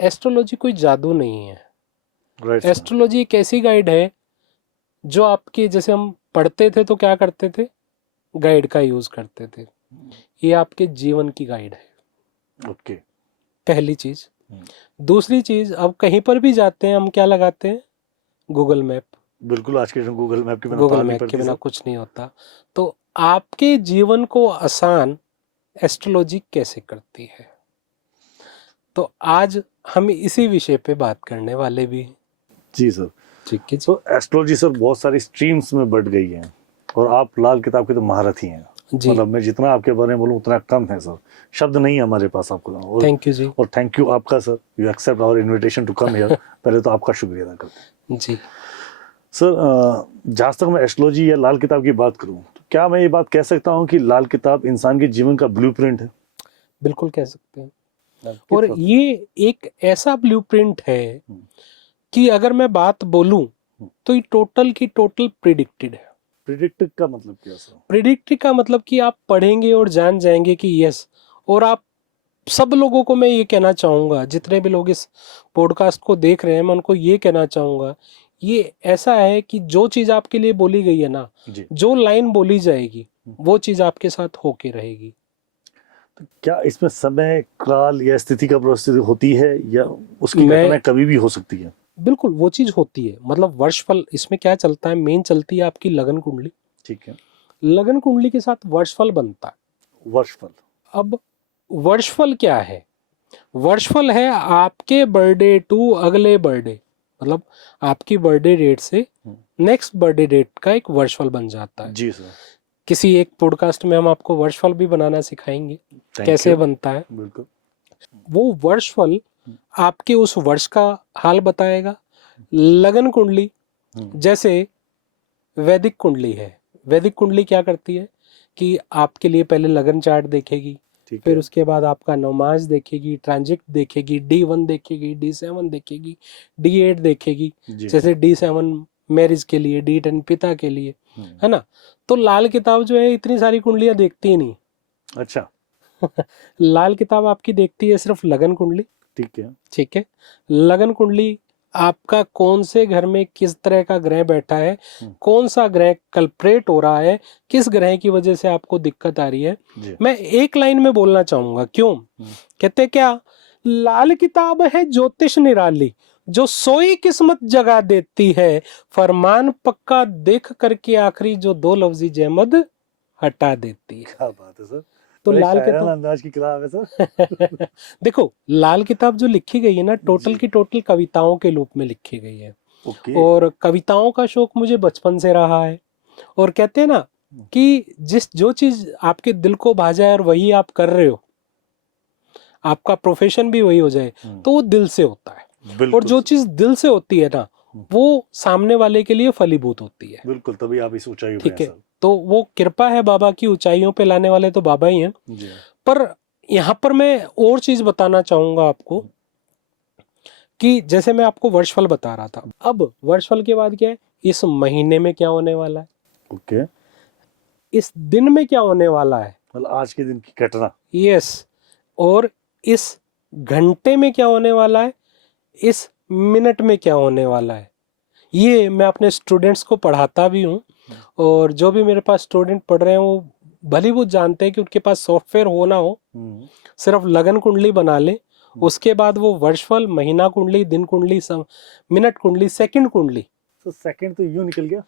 Astrology कोई जादू नहीं है। राइट। एस्ट्रोलॉजी एक ऐसी गाइड है जो आपके, जैसे हम पढ़ते थे तो क्या करते थे, गाइड का यूज करते थे। ये आपके जीवन की गाइड है। ओके। पहली चीज। दूसरी चीज, अब कहीं पर भी जाते हैं हम क्या लगाते हैं, गूगल मैप। बिल्कुल, आज के गूगल मैप के बिना गूगल तार नहीं मैप के पड़ती बिना सर। कुछ नहीं होता। तो आपके जीवन को आसान एस्ट्रोलॉजी कैसे करती है, तो आज हम इसी विषय पे बात करने वाले भी हैं। जी सर। ठीक है। तो एस्ट्रोलॉजी सर बहुत सारी स्ट्रीम्स में बढ़ गई है और आप लाल किताब के तो महारथी हैं। जी, मतलब मैं जितना आपके बारे में बोलूँ उतना कम है सर, शब्द नहीं है हमारे पास आपको। और थैंक यू जी। और थैंक यू आपका sir, you accept our invitation to come here. पहले तो आपका शुक्रिया अदा करते हैं जी। सर। जहाँ तक मैं एस्ट्रोलॉजी या लाल किताब की बात करूँ तो क्या मैं ये बात कह सकता हूँ कि लाल किताब इंसान के जीवन का ब्लूप्रिंट है? बिल्कुल कह सकते हैं। और ये एक ऐसा ब्लूप्रिंट है कि अगर मैं बात बोलूं तो ये टोटल की टोटल प्रिडिक्टेड है। प्रिडिक्ट का मतलब क्या सर? प्रिडिक्ट का मतलब कि आप पढ़ेंगे और जान जाएंगे कि यस। और आप सब लोगों को मैं ये कहना चाहूँगा, जितने भी लोग इस पॉडकास्ट को देख रहे हैं, मैं उनको ये कहना चाहूँगा, ये ऐसा है कि जो चीज़ आपके लिए बोली गई है ना, जो लाइन बोली जाएगी वो चीज़ आपके साथ होके रहेगी। तो क्या इसमें समय काल या स्थिति का परिस्थिति होती है या उसकी घटना कभी भी हो सकती है? बिल्कुल वो चीज होती है। मतलब वर्षफल इसमें क्या चलता है, मेन चलती है आपकी लगन कुंडली। ठीक है। लगन कुंडली के साथ वर्षफल बनता है। वर्षफल। अब वर्षफल क्या है? वर्षफल है आपके बर्थडे टू अगले बर्थडे, मतलब आपकी बर्थडे डेट से नेक्स्ट बर्थडे डेट का एक वर्षफल बन जाता है। जी सर। किसी एक पॉडकास्ट में हम आपको वर्षफल भी बनाना सिखाएंगे कैसे बनता है। बिल्कुल। वो वर्षफल आपके उस वर्ष का हाल बताएगा। लगन कुंडली जैसे वैदिक कुंडली है, वैदिक कुंडली क्या करती है कि आपके लिए पहले लगन चार्ट देखेगी, फिर उसके बाद आपका नमाज देखेगी, ट्रांजिट देखेगी, D1 देखेगी, D7 देखेगी, D8 देखेगी। जैसे D7 मैरिज के लिए, D10 पिता के लिए, है ना। तो लाल किताब जो है इतनी सारी कुंडलियां देखती ही नहीं। अच्छा। लाल किताब आपकी देखती है सिर्फ लगन कुंडली। ठीक है। ठीक है। लगन कुंडली आपका कौन से घर में किस तरह का ग्रह बैठा है, कौन सा ग्रह कल्प्रेट हो रहा है, किस ग्रह की वजह से आपको दिक्कत आ रही है। मैं एक लाइन में बोलना चाहूंगा, क्यों कहते क्या, लाल किताब है ज्योतिष निराली, जो सोई किस्मत जगा देती है, फरमान पक्का देख करके आखिरी जो दो लफ्जी जहमद हटा देती है। क्या बात है सर, तो लाल किताब अंदाज की किताब है सर। देखो, लाल किताब जो लिखी गई है ना, टोटल की टोटल कविताओं के रूप में लिखी गई है। और कविताओं का शौक मुझे बचपन से रहा है। और कहते हैं ना कि जो चीज आपके दिल को भा जाए और वही आप कर रहे हो, आपका प्रोफेशन भी वही हो जाए, तो वो दिल से होता है। और जो चीज दिल से होती है ना, वो सामने वाले के लिए फलीभूत होती है। बिल्कुल, तभी आप इस ऊंचाई पे हैं। ठीक है। तो वो कृपा है बाबा की, ऊंचाइयों पे लाने वाले तो बाबा ही हैं। पर यहाँ पर मैं और चीज बताना चाहूंगा आपको कि जैसे मैं आपको वर्षफल बता रहा था, अब वर्षफल के बाद क्या है, इस महीने में क्या होने वाला है, ओके, इस दिन में क्या होने वाला है, मतलब आज के दिन की घटना। यस। और इस घंटे में क्या होने वाला है, इस मिनट में क्या होने वाला है। ये मैं अपने स्टूडेंट्स को पढ़ाता भी हूँ। और जो भी मेरे पास स्टूडेंट पढ़ रहे हैं वो भली वो जानते हैं कि उनके पास सॉफ्टवेयर हो ना हो, सिर्फ लगन कुंडली बना ले, उसके बाद वो वर्षफल, महीना कुंडली, दिन कुंडली, मिनट कुंडली, सेकंड कुंडली, तो सेकंड तो यूं निकल गया,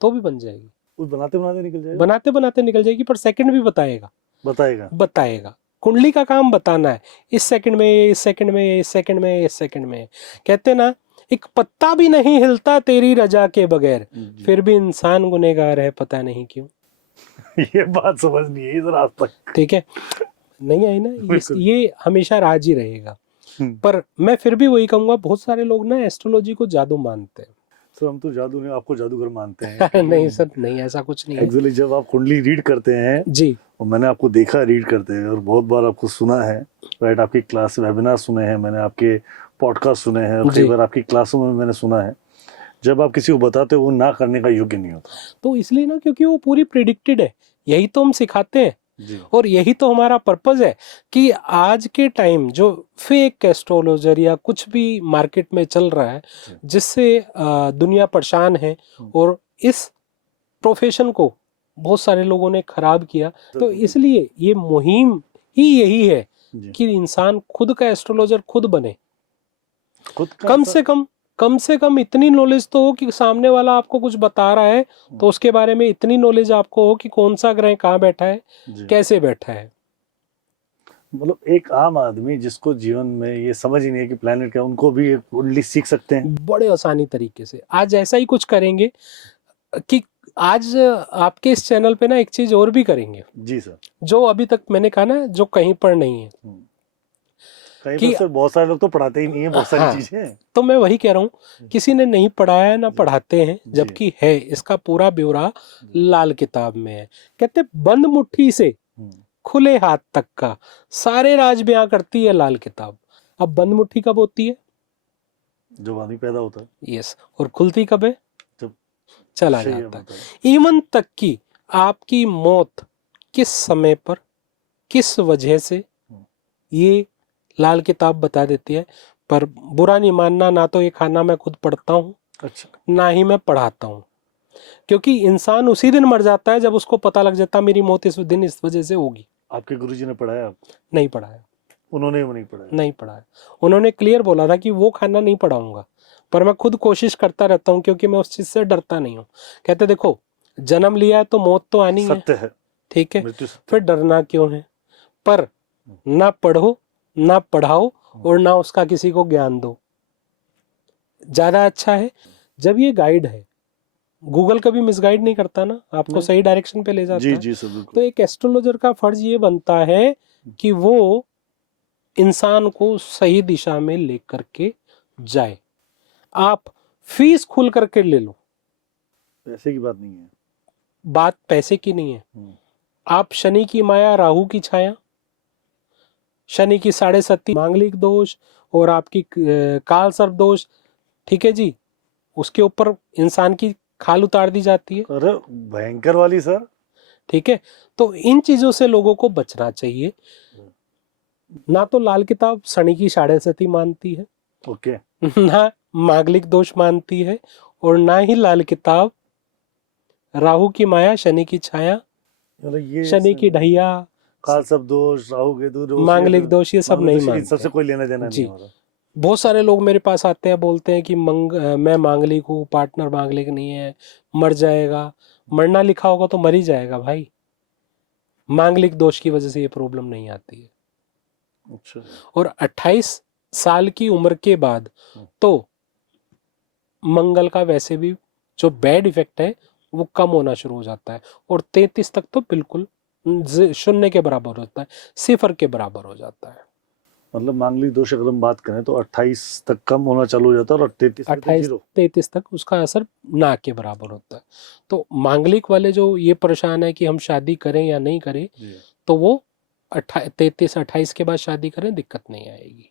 तो भी बन जाएगी। वो बनाते बनाते निकल जाएगा, बनाते बनाते निकल जाएगी, पर सेकंड भी बताएगा। कुंडली का काम बताना है, इस सेकंड में, इस सेकंड में, इस सेकंड में, इस सेकंड में। कहते ना, एक पत्ता भी नहीं हिलता तेरी रजा के बगैर, फिर भी इंसान गुनहगार है पता नहीं क्यों। ये बात समझ नहीं है इधर आज तक। ठीक है, नहीं आई ना, ये हमेशा राज ही रहेगा। पर मैं फिर भी वही कहूंगा, बहुत सारे लोग ना एस्ट्रोलॉजी को जादू मानते हैं। सर हम तो जादू नहीं, आपको जादूगर मानते हैं। नहीं सर, नहीं, ऐसा कुछ नहीं है। एक्चुअली जब आप कुंडली रीड करते हैं जी, और मैंने आपको देखा रीड करते हैं और बहुत बार आपको सुना है, राइट, आपकी क्लास वेबिनार सुने हैं मैंने, आपके पॉडकास्ट सुने हैं, कई बार आपकी क्लासों में मैंने सुना है, जब आप किसी को बताते हो वो ना करने का योग्य नहीं होता। तो इसलिए ना, क्योंकि वो पूरी प्रिडिक्टेड है, यही तो हम सिखाते हैं। जी। और यही तो हमारा पर्पज है कि आज के टाइम जो फेक एस्ट्रोलॉजर या कुछ भी मार्केट में चल रहा है जिससे दुनिया परेशान है और इस प्रोफेशन को बहुत सारे लोगों ने खराब किया, तो इसलिए ये मुहिम ही यही है कि इंसान खुद का एस्ट्रोलॉजर खुद बने। कम से कम इतनी नॉलेज तो हो कि सामने वाला आपको कुछ बता रहा है तो उसके बारे में इतनी नॉलेज आपको हो कि कौन सा ग्रह कहाँ बैठा है, कैसे बैठा है। मतलब एक आम आदमी जिसको जीवन में ये समझ ही नहीं है कि प्लेनेट क्या, उनको भी कुंडली सीख सकते हैं बड़े आसानी तरीके से। आज ऐसा ही कुछ करेंगे कि आज आपके इस चैनल पे ना एक चीज और भी करेंगे जी सर, जो अभी तक मैंने कहा ना, जो कहीं पर नहीं है। कहीं पर सर बहुत सारे लोग तो पढ़ाते ही नहीं है बहुत सारी चीजें। तो मैं वही कह रहा हूँ, किसी ने नहीं पढ़ाया ना पढ़ाते हैं, जबकि है इसका पूरा ब्यौरा लाल किताब में है। कहते बंद मुट्ठी से खुले हाथ तक का सारे राज बयां करती है लाल किताब। अब बंद मुट्ठी कब होती है? जब आदमी पैदा होता है। यस। और खुलती कब है? जब चला जाता है। इवन तक कि आपकी मौत किस समय पर, किस वजह से, ये लाल किताब बता देती है। पर बुरा नहीं मानना, ना तो ये खाना मैं खुद पढ़ता हूँ, अच्छा, ना ही मैं पढ़ाता हूँ, क्योंकि इंसान उसी दिन मर जाता है जब उसको पता लग जाता मेरी मौत इस दिन इस वजह से होगी। आपके गुरुजी ने पढ़ाया आपको? नहीं पढ़ाया। उन्होंने नहीं पढ़ाया? नहीं पढ़ाया। उन्होंने क्लियर बोला था कि वो खाना नहीं पढ़ाऊंगा, पर मैं खुद कोशिश करता रहता हूँ क्योंकि मैं उस चीज से डरता नहीं हूँ। कहते देखो, जन्म लिया है तो मौत तो आनी है, सत्य है, ठीक है, फिर डरना क्यों है? पर ना पढ़ो, ना पढ़ाओ और ना उसका किसी को ज्ञान दो। ज्यादा अच्छा है जब ये गाइड है। गूगल कभी मिसगाइड नहीं करता ना, आपको सही डायरेक्शन पे ले जाता है। जी सर। तो एक एस्ट्रोलॉजर का फर्ज ये बनता है कि वो इंसान को सही दिशा में लेकर के जाए। आप फीस खुल करके ले लो, पैसे की बात नहीं है, बात पैसे की नहीं है। आप शनि की माया, राहु की छाया, शनि की 7.5 मांगलिक दोष और आपकी काल सर्प दोष, ठीक है जी, उसके ऊपर इंसान की खाल उतार दी जाती है। अरे भयंकर वाली सर। ठीक है, तो इन चीजों से लोगों को बचना चाहिए। ना तो लाल किताब शनि की 7.5 मानती है, ओके, ना मांगलिक दोष मानती है, और ना ही लाल किताब राहु की माया, शनि की छाया, शनि की ढैया, काल सर्प दोष, राहु केतु, मांगलिक दोष, ये सब नहीं मानते। सबसे कोई लेना देना नहीं हो रहा। बहुत सारे लोग मेरे पास आते हैं, बोलते हैं कि मैं मांगलिक हूँ, पार्टनर मांगलिक नहीं है, मर जाएगा। मरना लिखा होगा तो मर ही जाएगा भाई। मांगलिक दोष की वजह से ये प्रॉब्लम नहीं आती है। अच्छा। और 28 साल की उम्र के बाद तो मंगल का वैसे भी जो बैड इफेक्ट है वो कम होना शुरू हो जाता है, और 33 तक तो बिल्कुल शून्य के बराबर होता है, 0 के बराबर हो जाता है। मतलब मांगलिक दोष अगर हम बात करें तो 28 तक कम होना चालू हो जाता है, और 33 तक उसका असर ना के बराबर होता है। तो मांगलिक वाले जो ये परेशान है कि हम शादी करें या नहीं करें, तो वो 33-28 के बाद शादी करें, दिक्कत नहीं आएगी।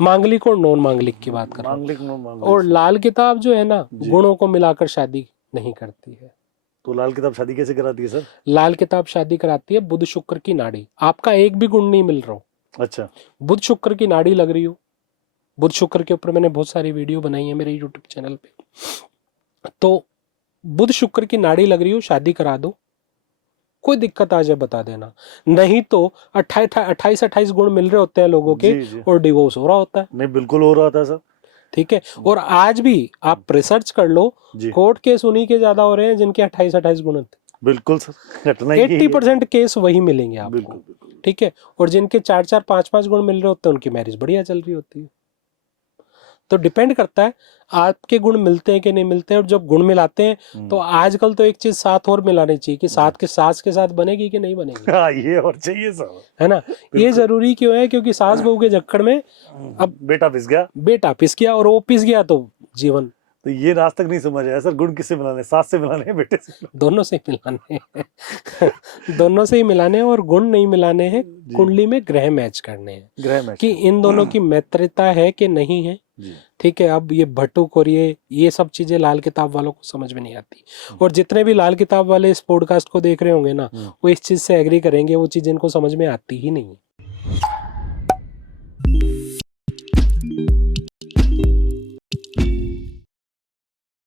मांगलिक और नॉन मांगलिक की बात कर रहा हूं। और लाल किताब जो है ना, गुणों को मिलाकर शादी नहीं करती है। तो लाल किताब शादी कैसे कराती है सर? लाल किताब शादी कराती है बुध शुक्र की नाड़ी। आपका एक भी गुण नहीं मिल रहा हो, अच्छा, बुध शुक्र की नाड़ी लग रही हो, बुध शुक्र के ऊपर मैंने बहुत सारी वीडियो बनाई है मेरे यूट्यूब चैनल पे, तो बुध शुक्र की नाड़ी लग रही हो, शादी करा दो, कोई दिक्कत आ जाए बता देना। नहीं तो 28 गुण मिल रहे होते हैं लोगों के, और डिवोर्स हो रहा होता है। नहीं, बिल्कुल हो रहा था सर। ठीक है, और आज भी आप रिसर्च कर लो, कोर्ट केस उन्हीं के ज्यादा हो रहे हैं जिनके 28 गुण थे। बिल्कुल सर, 80% केस वही मिलेंगे आपको। ठीक है, और जिनके 4-4, 5-5 गुण मिल रहे होते हैं उनकी मैरिज बढ़िया चल रही होती है। तो डिपेंड करता है आपके गुण मिलते हैं कि नहीं मिलते हैं। और जब गुण मिलाते हैं तो आजकल तो एक चीज साथ और मिलानी चाहिए कि साथ के सास के साथ बनेगी कि नहीं बनेगी। ये और चाहिए सर, है ना। ये जरूरी क्यों है? क्योंकि सास बहू के चक्कर में अब बेटा पिस गया और वो पिस गया तो जीवन तो ये आज तक नहीं समझ आया सर, गुण किससे मिलाने, सास से मिलाने हैं, बेटे से दोनों से मिलाने हैं दोनों से ही मिलाने हैं, और गुण नहीं मिलाने हैं, जी। कुंडली में ग्रह मैच करने हैं ग्रह मैच कि इन दोनों की मित्रता है कि नहीं है। जी। ठीक है, अब ये भट्टुक और ये सब चीजें लाल किताब वालों को समझ में नहीं आती, और जितने भी लाल किताब वाले इस पॉडकास्ट को देख रहे होंगे ना, वो इस चीज से एग्री करेंगे, वो चीज इनको समझ में आती ही नहीं है।